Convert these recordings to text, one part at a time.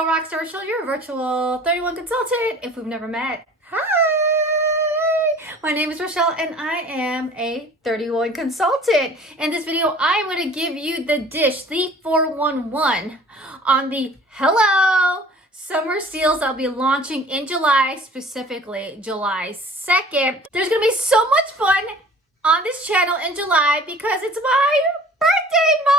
girl Rockstar Rochelle, your virtual 31 consultant. If we've never met, hi! My name is Rochelle and I am a 31 consultant. In this video, I'm going to give you the dish, the 411 on the Hello Summer Steals I'll be launching in July, specifically July 2nd. There's going to be so much fun on this channel in July because it's my birthday month.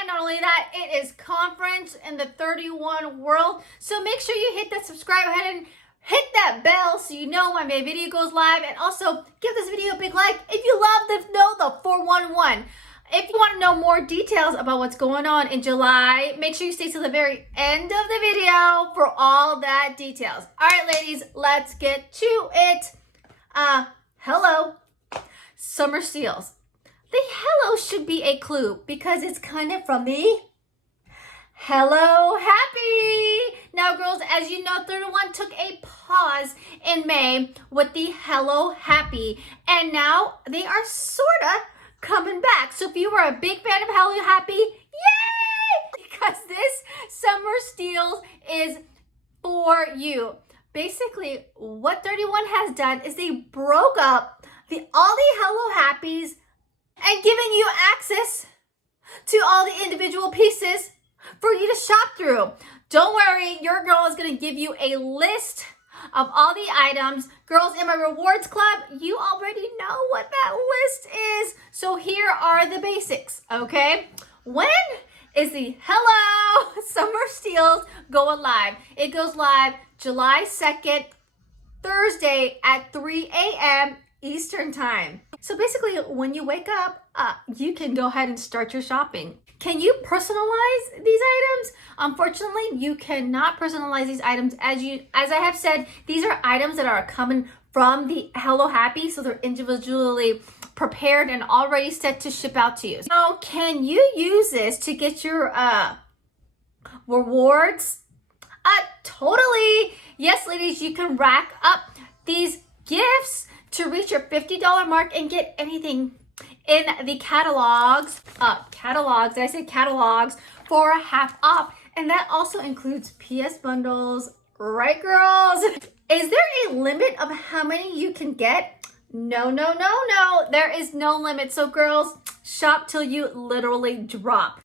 And not only that, it is conference in the 31 world. So make sure you hit that subscribe button and hit that bell so you know when my video goes live. And also give this video a big like if you love the 411. If you want to know more details about what's going on in July, make sure you stay till the very end of the video for all that details. All right, ladies, let's get to it. Hello, Summer Steals. The hello should be a clue because it's kind of from the Hello Happy. Now, girls, as you know, 31 took a pause in May with the Hello Happy, and now they are sorta coming back. So if you were a big fan of Hello Happy, yay! Because this Summer Steals is for you. Basically, what 31 has done is they broke up all the Hello Happies and giving you access to all the individual pieces for you to shop through. Don't worry, your girl is going to give you a list of all the items. Girls in my rewards club, you already know what that list is. So here are the basics, okay? When is the Hello Summer Steals going live? It goes live July 2nd, Thursday at 3 a.m. Eastern time. So basically, when you wake up, you can go ahead and start your shopping. Can you personalize these items? Unfortunately, you cannot personalize these items. As I have said, these are items that are coming from the Hello Happy, so they're individually prepared and already set to ship out to you. Now, can you use this to get your rewards? Totally. Yes, ladies, you can rack up these gifts to reach your $50 mark and get anything in the catalogs, did I say catalogs, for half off. And that also includes PS bundles, right, girls? Is there a limit of how many you can get? No. There is no limit. So girls, shop till you literally drop.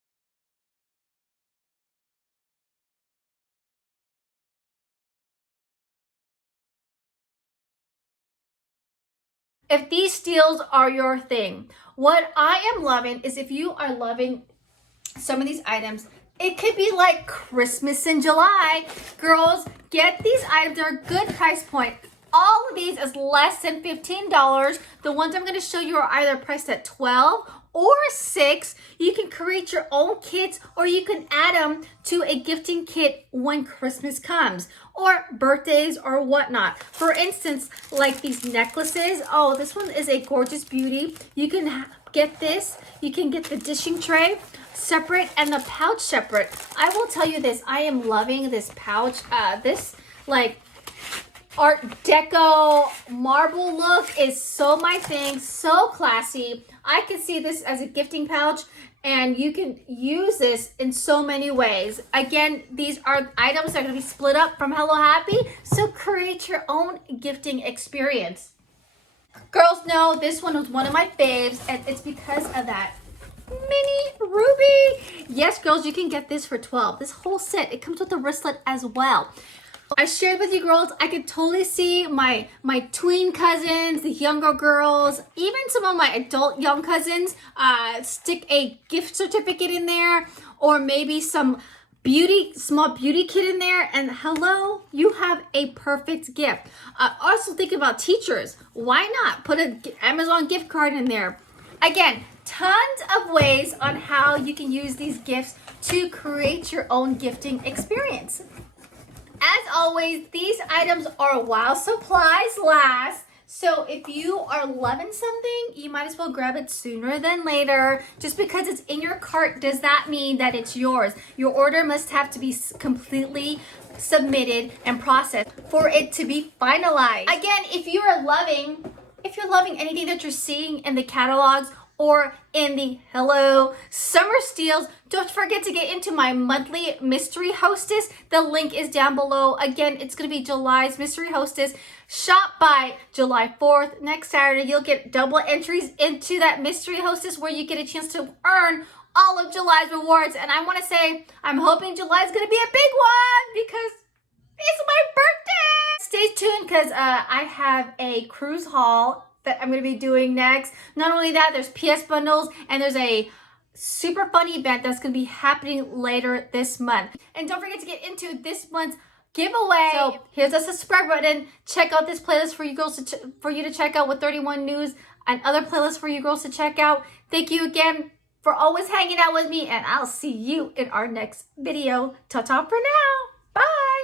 If these steals are your thing, what I am loving is if you are loving some of these items, it could be like Christmas in July. Girls, get these items. They're a good price point. All of these is less than $15. The ones I'm going to show you are either priced at $12 or $6. You can create your own kits or you can add them to a gifting kit when Christmas comes or birthdays or whatnot. For instance, like these necklaces. Oh, this one is a gorgeous beauty. You can get this. You can get the dishing tray separate and the pouch separate. I will tell you this. I am loving this pouch. This like Art Deco marble look is so my thing, so classy. I could see this as a gifting pouch and you can use this in so many ways. Again, these are items that are going to be split up from Hello Happy, so create your own gifting experience. Girls know this one was one of my faves and it's because of that mini ruby. Yes, girls, you can get this for $12. This whole set, it comes with a wristlet as well. I shared with you girls, I could totally see my tween cousins, the younger girls, even some of my adult young cousins stick a gift certificate in there or maybe some small beauty kit in there, and hello, you have a perfect gift. Also think about teachers. Why not put an Amazon gift card in there? Again, tons of ways on how you can use these gifts to create your own gifting experience. As always, these items are while supplies last. So if you are loving something, you might as well grab it sooner than later. Just because it's in your cart does not mean that it's yours. Your order must have to be completely submitted and processed for it to be finalized. Again, if you're loving anything that you're seeing in the catalogs or in the Hello Summer Steals. Don't forget to get into my monthly mystery hostess. The link is down below. Again, it's going to be July's mystery hostess. Shop by July 4th. Next Saturday, you'll get double entries into that mystery hostess where you get a chance to earn all of July's rewards. And I want to say, I'm hoping July is going to be a big one because it's my birthday. Stay tuned because I have a cruise haul that I'm going to be doing next. Not only that, there's PS bundles and there's a super fun event that's going to be happening later this month. And don't forget to get into this month's giveaway. So here's a subscribe button. Check out this playlist for you girls for you to check out with 31 News and other playlists for you girls to check out. Thank you again for always hanging out with me, and I'll see you in our next video. Ta-ta for now. Bye.